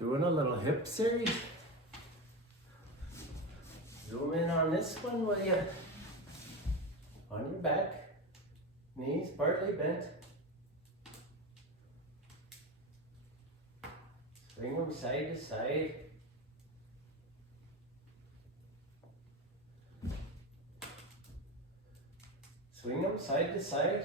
Doing a little hip series. Zoom in on this one, will you? On your back, knees partly bent. Swing them side to side. Swing them side to side.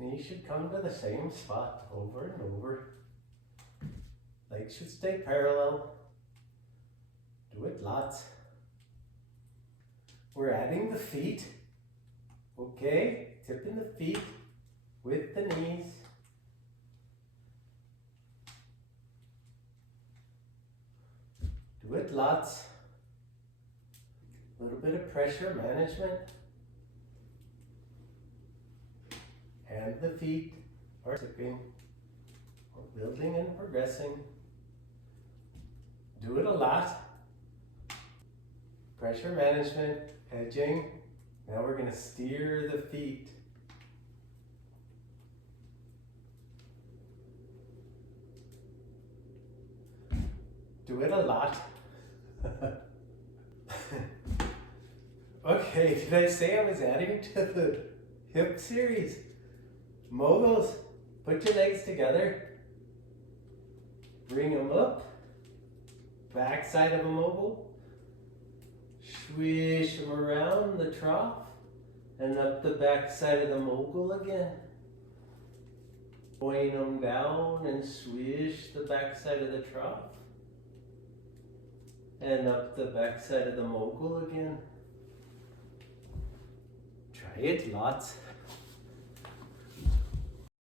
Knees should come to the same spot over and over. Legs should stay parallel. Do it lots. We're adding the feet. Okay, tipping the feet with the knees. Do it lots. A little bit of pressure management. And the feet are tipping. We're building and progressing. Do it a lot. Pressure management, edging. Now we're going to steer the feet. Do it a lot. Okay, did I say I was adding to the hip series? Moguls, put your legs together. Bring them up. Back side of a mogul. Swish them around the trough and up the back side of the mogul again. Point them down and swish the back side of the trough and up the back side of the mogul again. Try it lots.